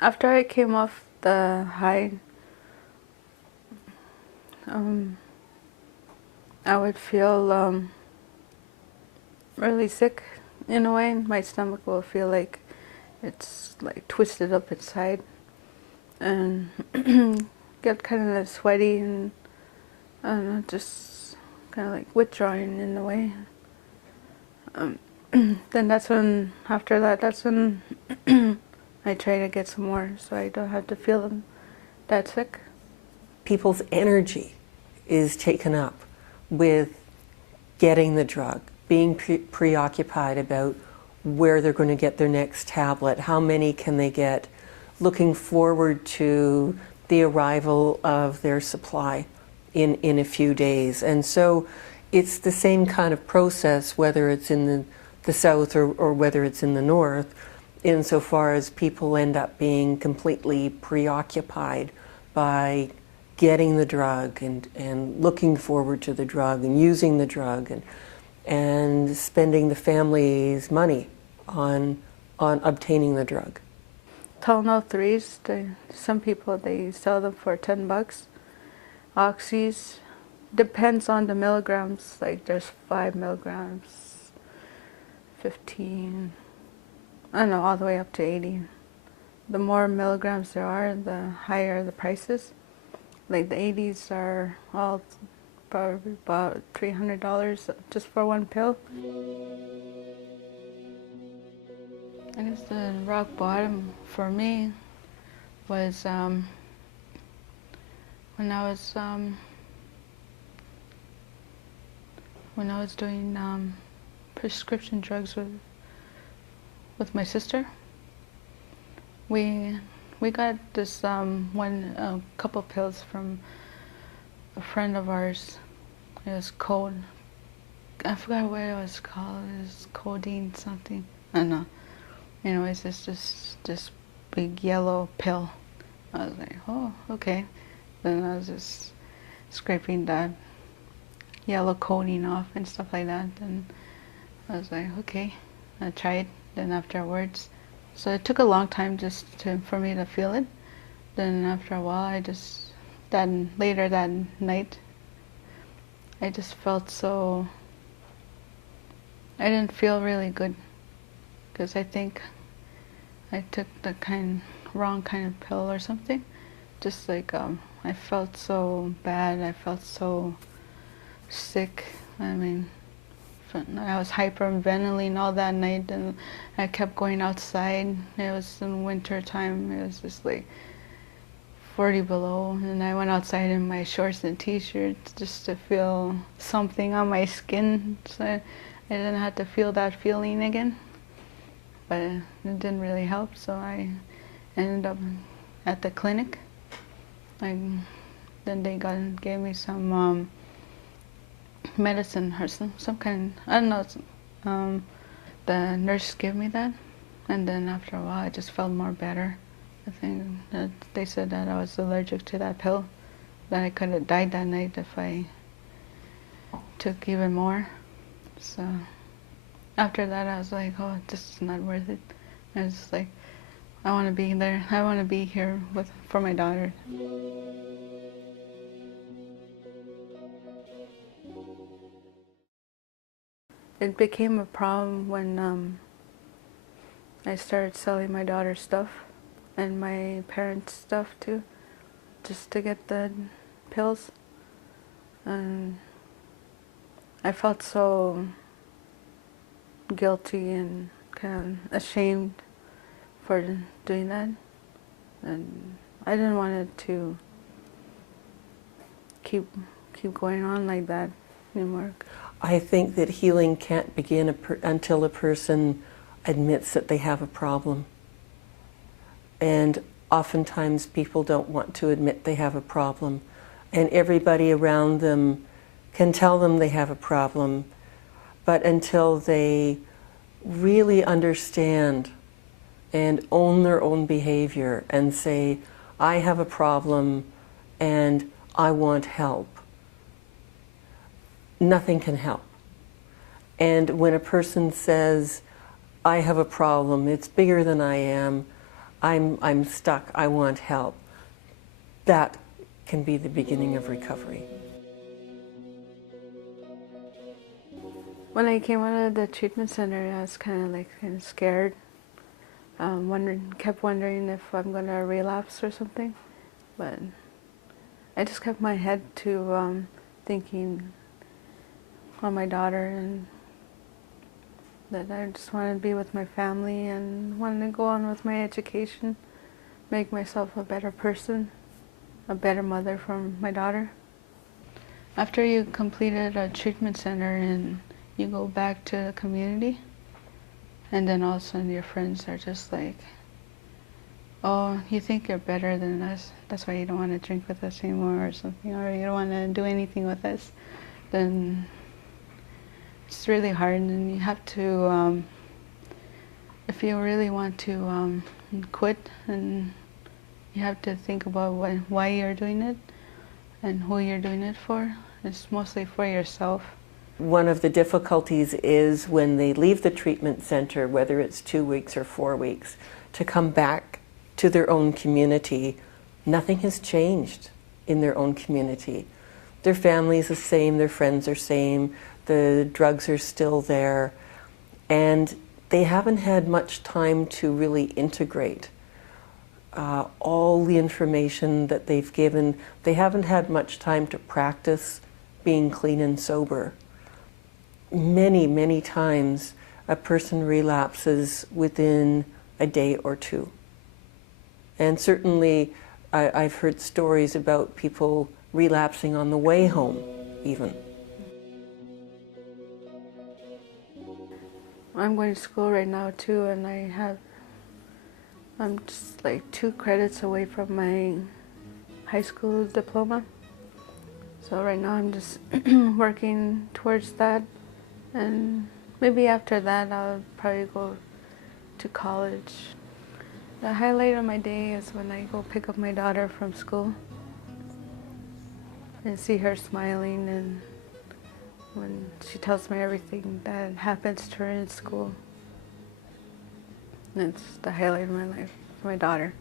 After I came off the high, I would feel really sick in a way. My stomach will feel like it's like twisted up inside, and get kind of sweaty and I don't know, just kind of like withdrawing in a way. Then that's when, after that, that's when I try to get some more so I don't have to feel them that sick. People's energy is taken up with getting the drug, being preoccupied about where they're going to get their next tablet, how many can they get, looking forward to the arrival of their supply in a few days. And so it's the same kind of process, whether it's in the south or whether it's in the north, insofar as people end up being completely preoccupied by getting the drug and looking forward to the drug and using the drug and spending the family's money on obtaining the drug. Tylenol 3s, some people, they sell them for $10. Oxys, depends on the milligrams, like there's 5 milligrams, 15, I don't know, all the way up to 80. The more milligrams there are, the higher the prices. Like the 80s are all probably about $300 just for one pill. I guess the rock bottom for me was when I was doing prescription drugs with my sister. We got this couple pills from a friend of ours. It was cold. I forgot what it was called. It was codeine something. I don't know. Anyways, it's just this big yellow pill. I was like, oh, okay. Then I was just scraping that yellow coating off and stuff like that. And I was like, okay, I tried. Then afterwards, so it took a long time just for me to feel it. Then after a while, later that night, I just felt so, I didn't feel really good. Because I think I took the wrong kind of pill or something. Just like, I felt so bad, I felt so sick. I mean, I was hyperventilating all that night, and I kept going outside. It was in winter time, it was just like 40 below, and I went outside in my shorts and t-shirt just to feel something on my skin, so I didn't have to feel that feeling again. But it didn't really help, so I ended up at the clinic. Then they gave me some medicine or some kind, I don't know, the nurse gave me that, and then after a while I just felt more better. I think that they said that I was allergic to that pill, that I could have died that night if I took even more. So after that, I was like, oh, this is not worth it. I was just like, I want to be there. I want to be here for my daughter. It became a problem when I started selling my daughter's stuff and my parents' stuff too, just to get the pills. And I felt so guilty and kind of ashamed for doing that, and I didn't want it to keep going on like that anymore. I think that healing can't begin until a person admits that they have a problem. And oftentimes people don't want to admit they have a problem, and everybody around them can tell them they have a problem, but until they really understand and own their own behavior and say, I have a problem and I want help, nothing can help. And when a person says, I have a problem, it's bigger than I am, I'm stuck, I want help. That can be the beginning of recovery. When I came out of the treatment center, I was kind of scared. Kept wondering if I'm going to relapse or something. But I just kept my head to thinking on my daughter, and that I just wanted to be with my family and wanted to go on with my education, make myself a better person, a better mother for my daughter. After you completed a treatment center and you go back to the community, and then all of a sudden your friends are just like, oh, you think you're better than us, that's why you don't want to drink with us anymore or something, or you don't want to do anything with us, then it's really hard, and you have to, if you really want to quit, and you have to think about why you're doing it and who you're doing it for. It's mostly for yourself. One of the difficulties is when they leave the treatment center, whether it's 2 weeks or 4 weeks, to come back to their own community, nothing has changed in their own community. Their family is the same, their friends are the same, the drugs are still there, and they haven't had much time to really integrate all the information that they've given. They haven't had much time to practice being clean and sober. Many, many times a person relapses within a day or two. And certainly I've heard stories about people relapsing on the way home even. I'm going to school right now too, and I'm just like 2 credits away from my high school diploma. So right now I'm just working towards that, and maybe after that I'll probably go to college. The highlight of my day is when I go pick up my daughter from school and see her smiling, and when she tells me everything that happens to her in school. And it's the highlight of my life, my daughter.